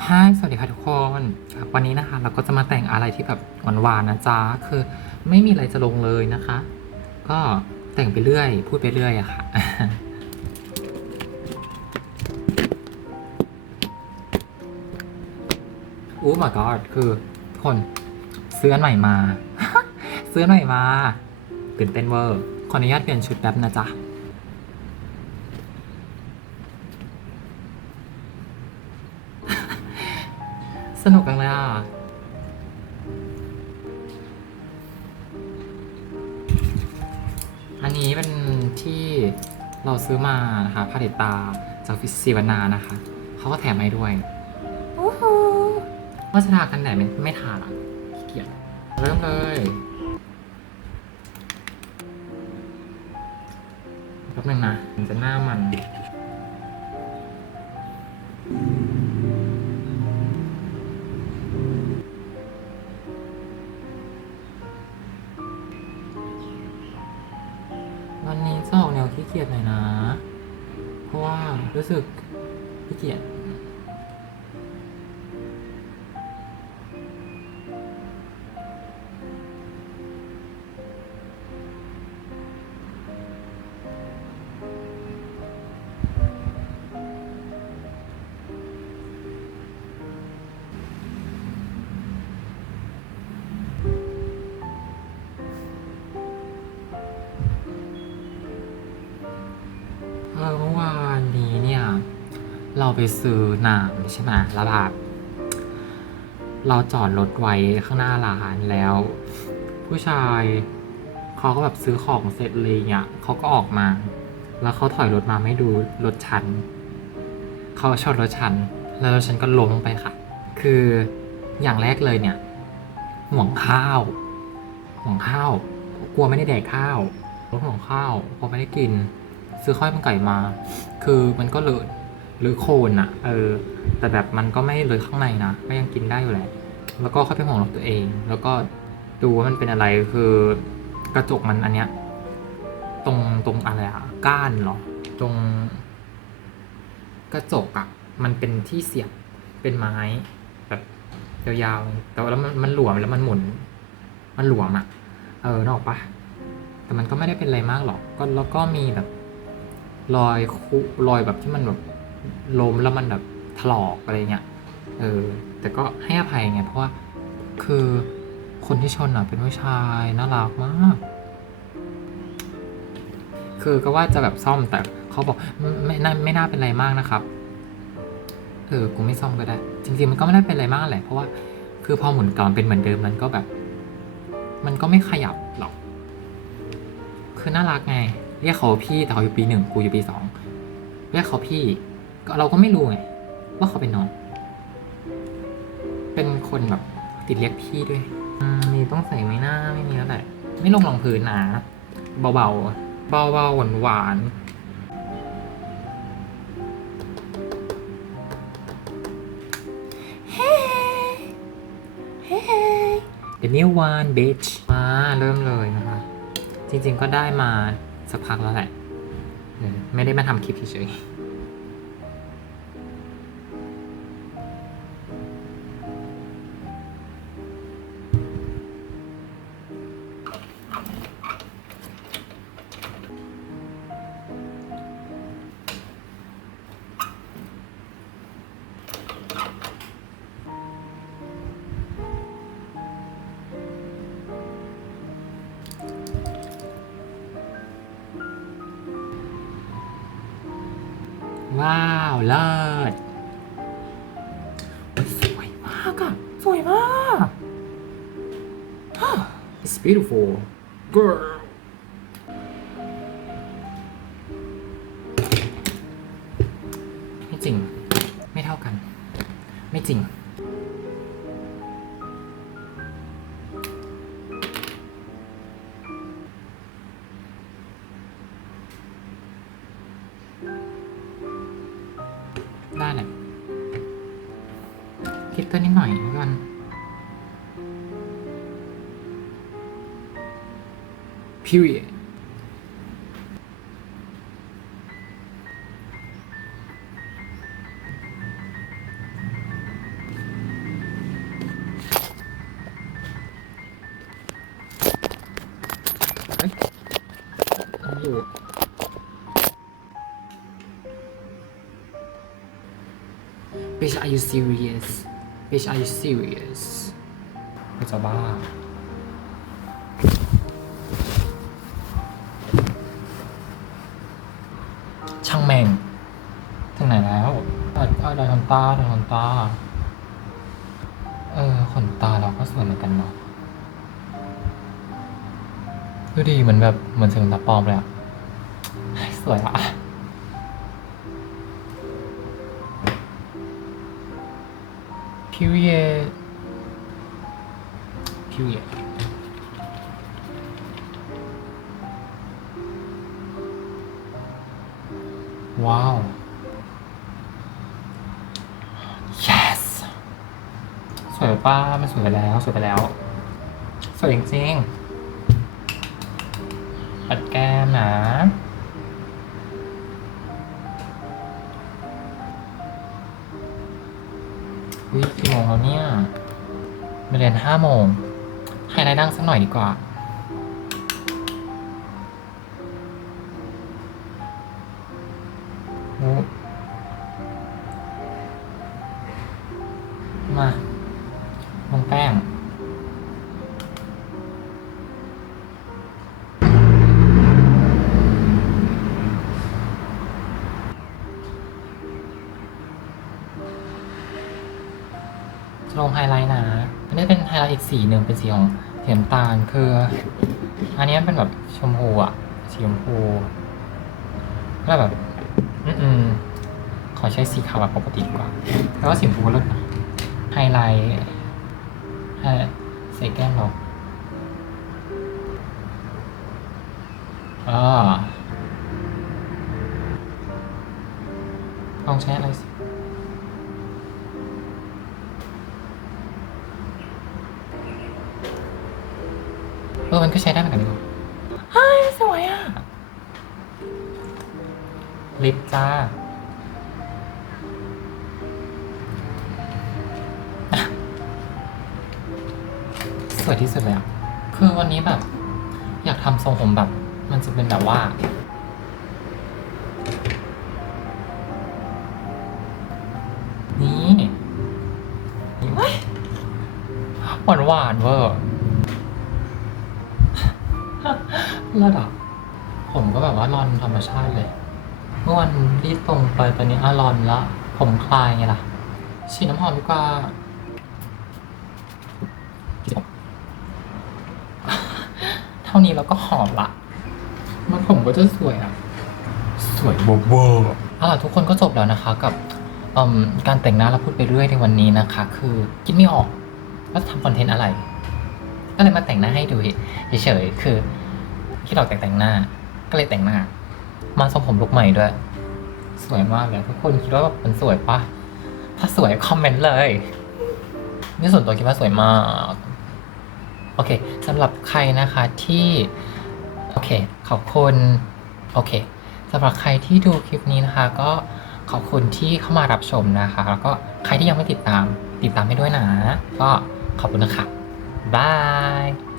ฮายสวัสดีค่ะทุกคนครับวันนี้นะคะ เราก็จะมาแต่งอะไรที่แบบหวานๆนะจ๊ะ คือไม่มีอะไรจะลงเลยนะคะ ก็แต่งไปเรื่อย พูดไปเรื่อยอะค่ะ อู้ my god คือคนซื้อใหม่มาซื้อใหม่มาตื่นเต้นเวอร์ ขออนุญาตเปลี่ยนชุดแป๊บนะจ๊ะ สนุกจังเลยอะ อันนี้เป็นที่เราซื้อมานะคะพาเลตตาจากฟิสิวนานะคะ เขาก็แถมให้ด้วยโอ้โหว่าจะทากันแดดไม่ไม่ทาละขี้เกียจเริ่มเลยแป๊บนึงนะมันจะหน้ามัน วันนี้จะออกแนวขี้เกียจหน่อยนะ เพราะว่ารู้สึกขี้เกียจ ออเมื่อวานนี้เนี่ย เราไปซื้อน้ำใช่ไหมแล้วแบบเราจอดรถไว้ข้างหน้าร้านแล้ว ผู้ชายเขาก็แบบซื้อของเสร็จเลยเนี่ยเขาก็ออกมา แล้วเขาถอยรถมาไม่ดูรถฉันเขาชนรถฉัน แล้วรถฉันก็ล้มไปค่ะ คืออย่างแรกเลยเนี่ยห่วงข้าวห่วงข้าว กลัวไม่ได้แดกข้าวรถห่วงข้าวเพราะไม่ได้กิน ซื้อข้าวมันไก่มา คือมันก็เลอะหรือโคนอะเออ แต่แบบมันก็ไม่เลยข้างในนะก็ยังกินได้อยู่แหละ แล้วก็ค่อยไปห่วงรถตัวเอง แล้วก็ดูว่ามันเป็นอะไรคือกระจกมันอันเนี้ย ตรงตรงอะไรอะก้านเหรอ ตรง กระจกอะมันเป็นที่เสียบเป็นไม้ แบบยาวๆแต่แล้วมันมันหลวมแล้วมันหมุน มันหลวมอะเออนออกปะแต่มันก็ไม่ได้เป็นอะไรมากหรอกก็แล้วก็มีแบบ รอยคุรอยแบบที่มันแบบล้มแล้วมันแบบถลอกอะไรเงี้ยเออแต่ก็ให้อภัยไงเพราะว่าคือคนที่ชนอะเป็นผู้ชายน่ารักมาก คือก็ว่าจะแบบซ่อมแต่เขาบอกไม่ไม่น่าไม่น่าเป็นไรมากนะครับเออกูไม่ซ่อมก็ได้ จริงๆมันก็ไม่ได้เป็นอะไรมากแหละเพราะว่าคือพอหมุนกลับมันเป็นเหมือนเดิมมันก็แบบ มันก็ไม่ขยับหรอก คือน่ารักไง เรียกเขาพี่แต่เขาอยู่ปีหนึ่งกูอยู่ปีสองเรียกเขาพี่ก็เราก็ไม่รู้ไงว่าเขาเป็นน้อง เป็นคนแบบติดเรียกพี่ด้วยมีต้องใส่ไหมหน้าไม่มีแล้วแหละไม่ลงรองพื้นนะเบาๆเบาๆหวานหวานๆ Hey Hey The new one bitch มาเริ่มเลยนะคะ จริงๆก็ได้มา สักพักแล้วแหละไม่ได้มาทำคลิปเฉยๆ ว้าวเลิศสวยมากอะสวยมาก It's beautiful girl ไม่จริง ไม่เท่ากัน ไม่จริง นิดหน่อยมันพิเรียอยู่ Bitch are you serious? Bitch are you serious กูจะบ้า ช่างแม่งถึงไหนแล้วอาเอาดอยขนตาดอยขนตา เออขนตาเราก็สวยเหมือนกันเนาะดูดีเหมือนแบบเหมือนเสริมตาปลอมเลยอะสวยอะ period period ว้าว yes สวยป้ามันสวยไปแล้ว สวยไปแล้ว สวยจริงๆปัดแก้มนะ วิกี่โมงแล้วเนี่ยมาเรียนห้าโมงให้ไลท์ดังสักหน่อยดีกว่าโอ้มาลงแป้ง จะลงไฮไลท์นะอันนี้เป็นไฮไลท์อีกสีหนึ่งเป็นสีของเสีน้ำตาลคือ อันนี้เป็นแบบชมพูอะสีชมพูแล้วแบบ อืมขอใช้สีขาวแบบปกติดีกว่า แล้วก็สีชมพูเลิศนะไฮไลท์ไฮใส่แก้มเราอ่าลองใช้อะไรสิ ออมันก็ใช้ได้เหมือนกันดีกว่าเฮ้ยสวยอะ ลิปจ้า สวยที่สุดเลยอะ คือวันนี้แบบ อยากทำทรงผมแบบ มันจะเป็นแบบว่านี่นี่เว้ยหวานหวานๆเวอร์ ระดับผมก็แบบว่ารอนธรรมชาติเลย เมื่อวันรีดตรงไปตอนนี้อารอนละ ผมคลายไงล่ะฉีดน้ำหอมดีกว่าเท่านี้แล้วก็หอมละ มันผมก็จะสวยอะ สวยเวอร์เวอร์เอาล่ะทุกคนก็จบแล้วนะคะกับเอิ่มการแต่งหน้าแล้วพูดไปเรื่อยในวันนี้นะคะ คือคิดไม่ออกว่าจะทำคอนเทนต์อะไร ก็เลยมาแต่งหน้าให้ดูเฉยๆคือ คิดอกแต่แต่งหน้า ก็เลยแต่งหน้า มาทรงผมลุกใหม่ด้วย สวยมากเลยทุกคนคิดว่าแบบมันสวยปะถ้าสวยคอมเมนต์เลย นี่ส่วนตัวคิดว่าสวยมาก โอเคสำหรับใครนะคะที่ โอเค ขอบคุณ โอเคสำหรับใครที่ดูคลิปนี้นะคะ ก็ขอบคุณที่เข้ามารับชมนะคะ แล้วก็ใครที่ยังไม่ติดตามติดตามให้ด้วยนะ ก็ขอบคุณนะคะบาย